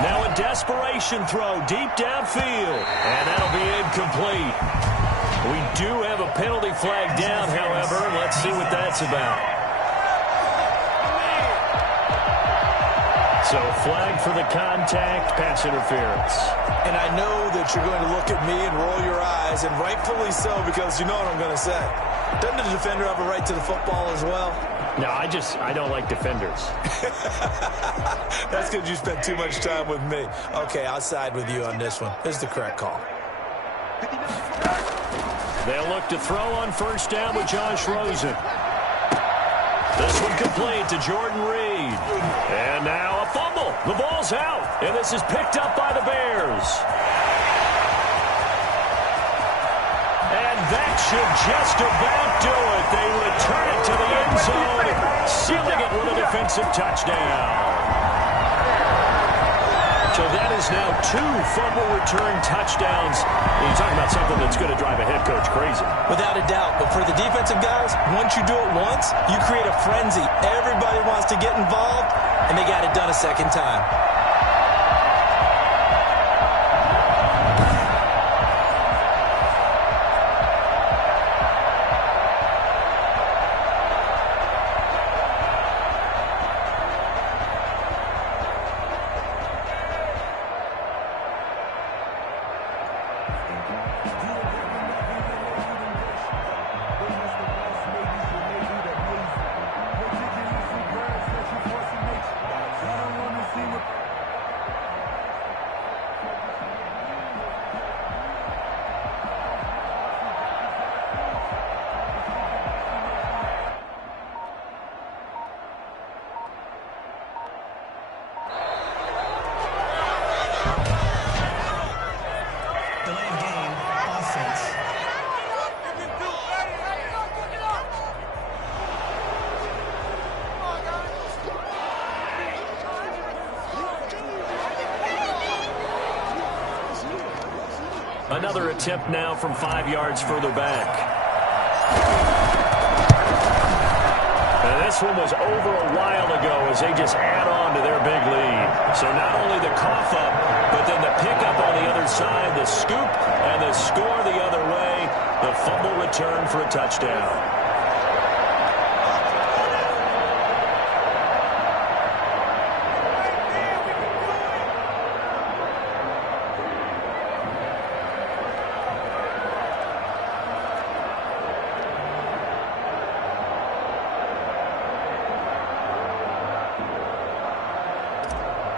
Now a desperation throw deep downfield. And that'll be incomplete. We do have a penalty flag down, however. Let's see what that's about. So flag for the contact, pass interference. And I know that you're going to look at me and roll your eyes, and rightfully so, because you know what I'm going to say. Doesn't the defender have a right to the football as well? No, I don't like defenders. That's because you spent too much time with me. Okay, I'll side with you on this one. This is the correct call. They'll look to throw on first down with Josh Rosen. This one complete to Jordan Reed. And now a fumble. The ball's out. And this is picked up by the Bears. And that should just about do it. They return it to the end zone, sealing it with a defensive touchdown. So that is now 2 fumble return touchdowns. You're talking about something that's going to drive a head coach crazy. Without a doubt. But for the defensive guys, once you do it once, you create a frenzy. Everybody wants to get involved, and they got it done a second time. Another attempt now from 5 yards further back. And this one was over a while ago as they just add on to their big lead. So not only the cough up, but then the pickup on the other side, the scoop, and the score the other way. The fumble return for a touchdown.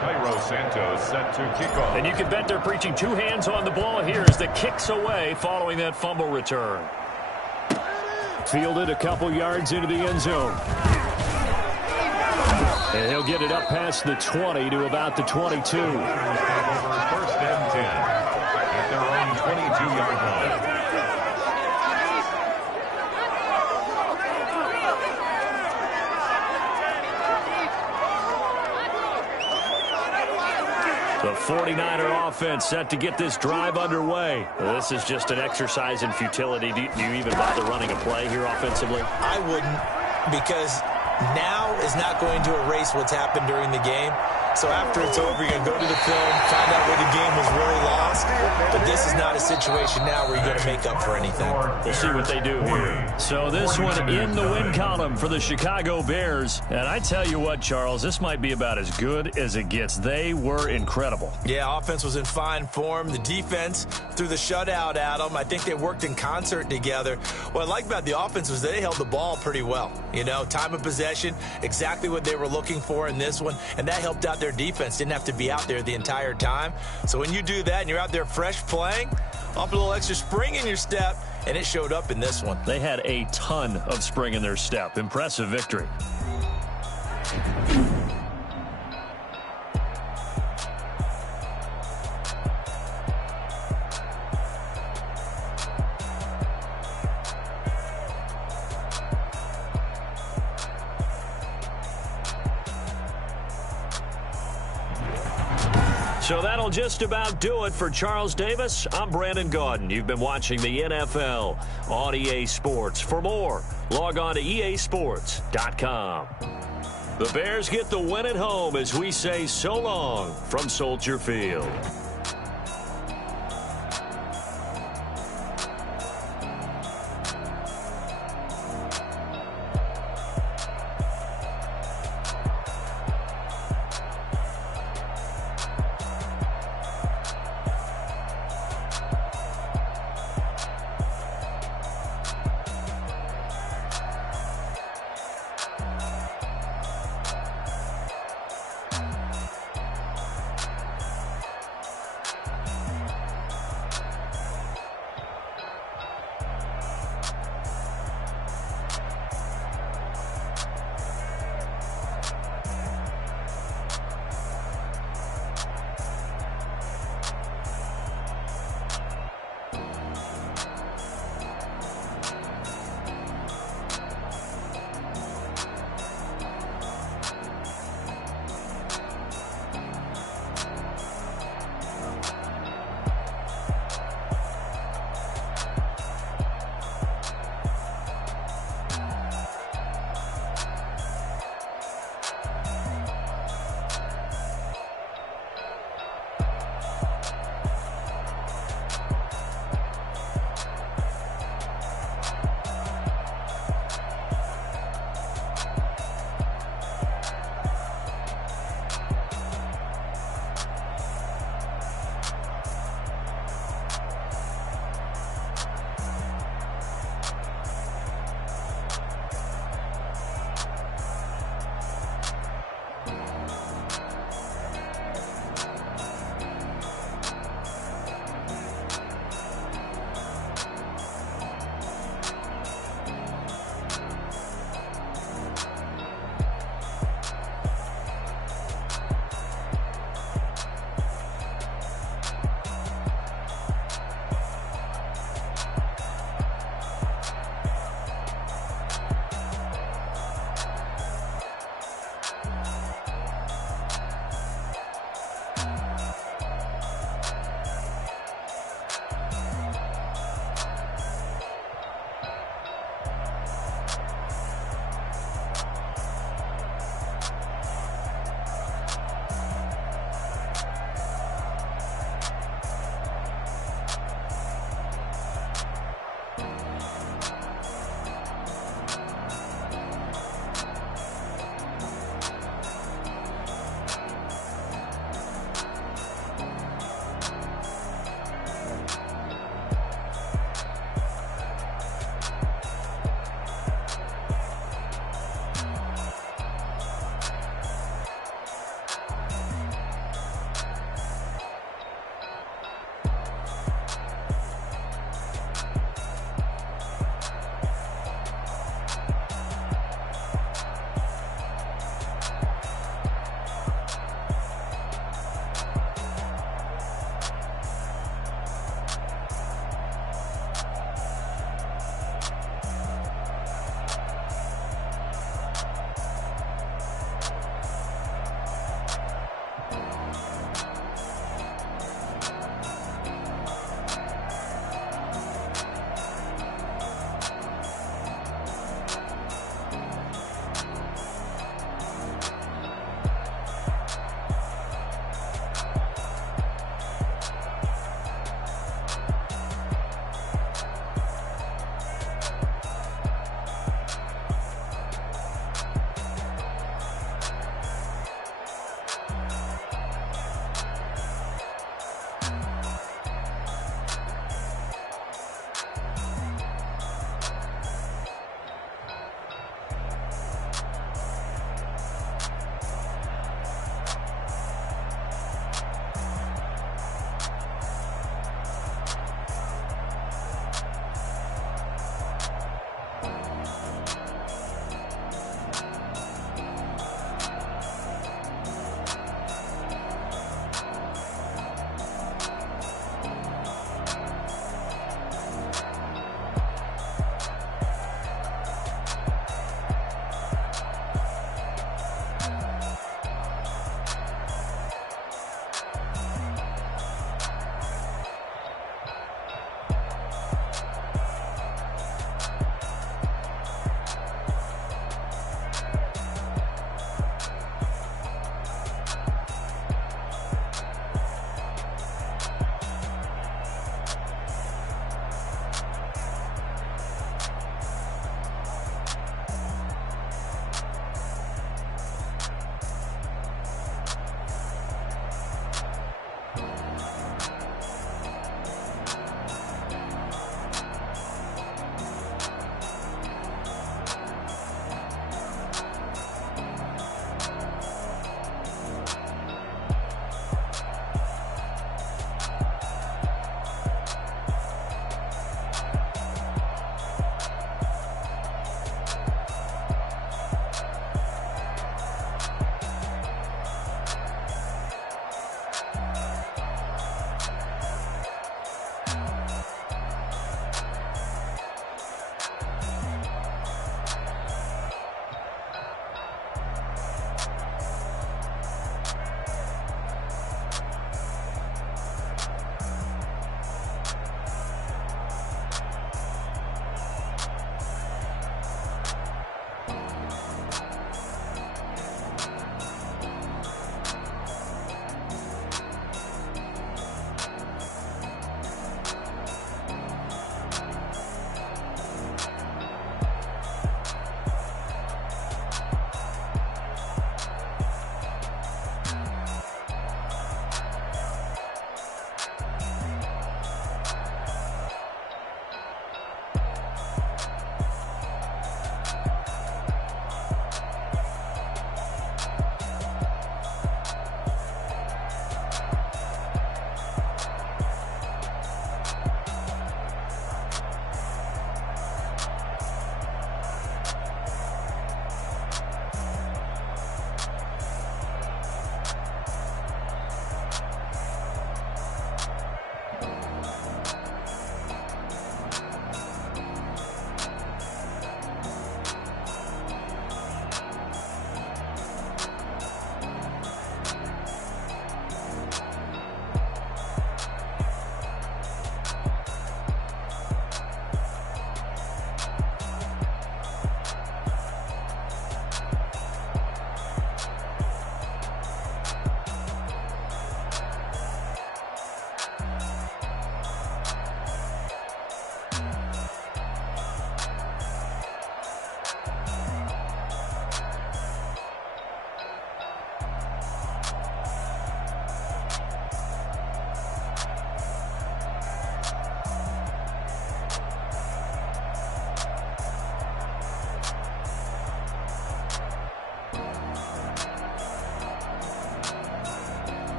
Cairo Santos set to kick off. And you can bet they're preaching two hands on the ball here as the kick's away following that fumble return. Fielded a couple yards into the end zone. And he'll get it up past the 20 to about the 22. First and 10 at their own 22-yard line. The 49er offense set to get this drive underway. This is just an exercise in futility. Do you even bother running a play here offensively? I wouldn't, because now is not going to erase what's happened during the game. So after it's over, you're going to go to the film, find out where the game was really lost. But this is not a situation now where you're going to make up for anything. We'll see what they do here. So this one in the win column for the Chicago Bears. And I tell you what, Charles, this might be about as good as it gets. They were incredible. Yeah, offense was in fine form. The defense threw the shutout at them. I think they worked in concert together. What I like about the offense was they held the ball pretty well. You know, time of possession, exactly what they were looking for in this one. And that helped out their defense. Didn't have to be out there the entire time. So when you do that and you're out there fresh playing, off a little extra spring in your step, and it showed up in this one. They had a ton of spring in their step. Impressive victory. So that'll just about do it for Charles Davis. I'm Brandon Gaudin. You've been watching the NFL on EA Sports. For more, log on to easports.com. The Bears get the win at home as we say so long from Soldier Field.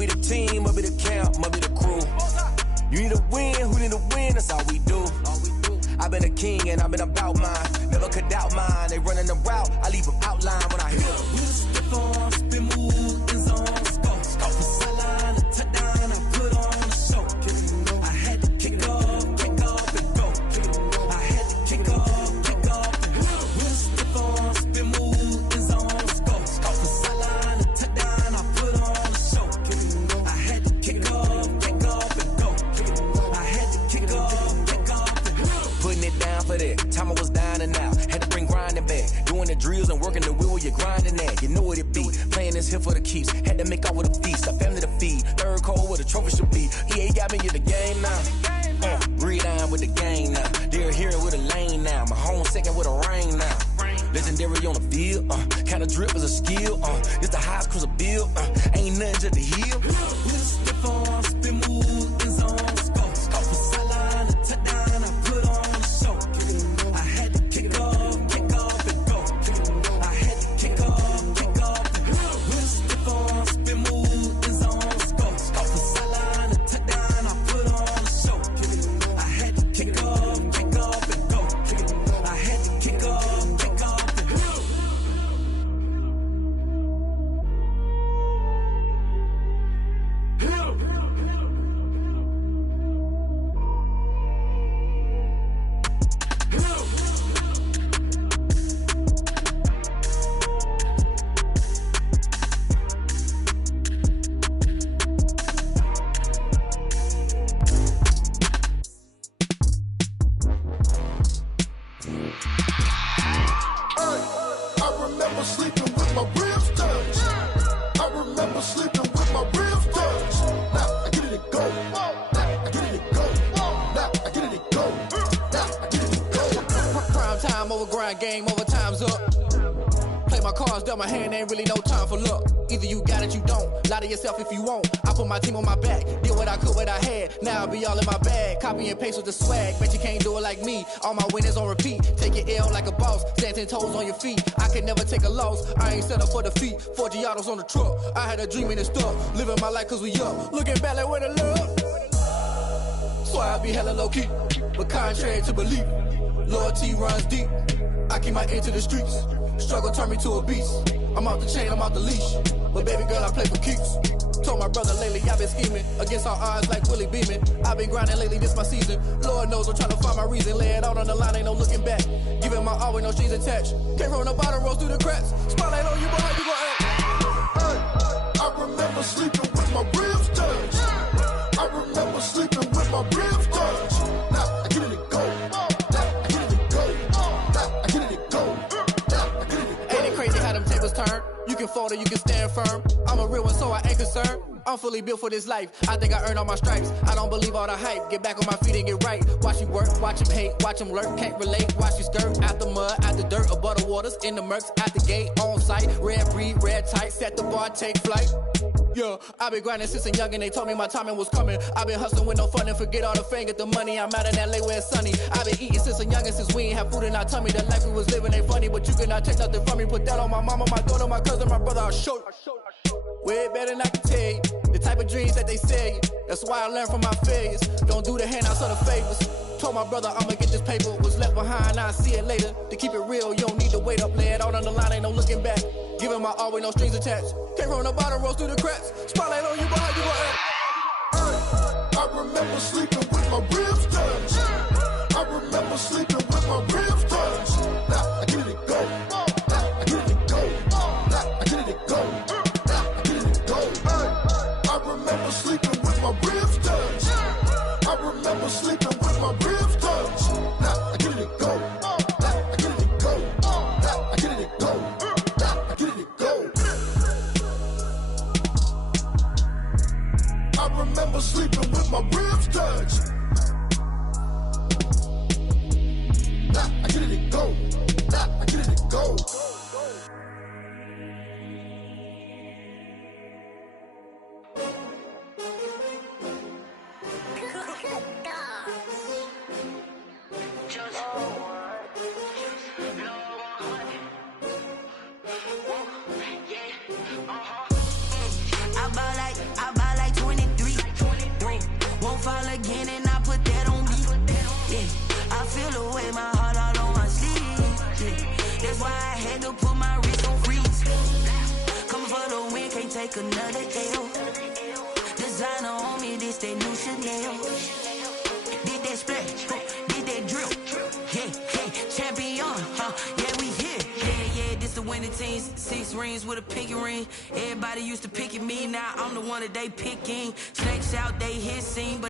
be the team, I'll be the camp, I'll be the crew. You need a win, who need a win, that's all we do. I've been a king and I've been about mine. Never could doubt mine. They running the route, I leave them outline when I hit them. Step on, spin, move, in zone, scope. Sideline, a touchdown, I put on a show. I had to kick off and go. I had to kick off and go. Step on, spin, move, in zone, scope. Sideline, a touchdown, I put on a show. I had to kick off and go. I had to kick off and go. Putting it down for that. Time I was down and out. Had to bring grinding back. Doing the drills and working the wheel, you're grinding that. You know what it be. Playing this here for the keeps. Had to make out with a feast. A family to feed. Third cold where the trophy should be. EA got me in the game now. Read on with the game now. They're here with a lane now. My home second with a rain now. Legendary on the field. Kind of drip is a skill. It's the highest cruiser bill. Ain't nothing just to heal. Step on, spin, move, in zone, scope. Sideline, a touchdown, I put on a show. I had to kick off and go. I had to kick off and go. Step on, spin, move, in zone, scope. Sideline, a touchdown, I put on a show. I had to kick off and go. I had to kick off and go. I remember sleeping with my ribs touched. I remember sleeping with my ribs touched. Now I get it and go. Now I get it and go. Now I get it and go. Now I get it and go. Prime time over grind game, over time's up. Play my cards, dealt my hand, ain't really no time for luck. Either you got it, you don't. Lie to yourself if you won't. I put my team on my back, did what I could, what I had. Now I'll be all in my bag. Copy and paste with the swag. Bet you can't do it like me. All my winners on repeat. Take your L like a boss. Stand 10 toes on your feet. I can never take a loss. I ain't set up for defeat. 4 Giottos on the truck. I had a dream and stuff. Living my life cause we up. Looking back like where the love. So I be hella low key. But contrary to belief, loyalty runs deep. I keep my ear to the streets. Struggle turned me to a beast. I'm out the chain, I'm out the leash. But baby girl, I play for keeps. Told my brother lately, I've been scheming against all odds like Willie Beeman. I've been grinding lately, this my season. Lord knows I'm trying to find my reason. Lay it out on the line, ain't no looking back. Giving my all with no strings attached. Came from the bottom, rose through the cracks. Spotlight on you, but how you gon' act? Hey, I remember sleeping with my ribs touched. I remember sleeping with my ribs touched. Now I get it and go. Now I get it and go. Now I get it and go. Now I get it and go. Ain't it crazy how them tables turn? You can fold or you can stand firm. I'm a real one, so I ain't concerned. I'm fully built for this life. I think I earned all my stripes. I don't believe all the hype. Get back on my feet and get right. Watch you work, watch him hate, watch him lurk. Can't relate, watch you skirt. Out the mud, out the dirt, above the waters, in the murks, out the gate, on site. Red breed, red tight, set the bar, take flight. Yeah, I been grinding since a young and they told me my timing was coming. I been hustling with no fun and forget all the fame, get the money. I'm out in LA where it's sunny. I been eating since a young and since we ain't have food in our tummy. The life we was living ain't funny, but you cannot take nothing from me. Put that on my mama, my daughter, my cousin, my brother, I'll show you. Way better than I can tell you. The type of dreams that they sell you. That's why I learned from my failures. Don't do the handouts or the favors. Told my brother I'ma get this paper. Was left behind, I'll see it later. To keep it real, you don't need to wait up. Lay it out on the line, ain't no looking back. Giving my all with no strings attached. Came from the bottom, rose through the cracks. Spotlight on you, but how you gon' act? Hey, I remember sleeping with my ribs touched. I remember sleeping with my ribs touched. Now I get it and go. Now I get it and go. Now I get it and go. Now I get it and go. Hey, I remember sleeping with my ribs touched. I remember sleeping with my ribs touched. Now I get it and go. Now I get it and go. Now I get it and go. Now I get it and go. I remember sleeping with my ribs touched. Now I get it and go. Now I get it and go. why I had to put my wrist on freeze. Coming for the win, can't take another L. Designer on me, this that new Chanel. Did that splash, did that drill. Yeah, champion, yeah, we here. Yeah, this the winning team. 6 rings with a pinky ring. Everybody used to pick at me, now I'm the one that they picking. Snakes out, they hissing, but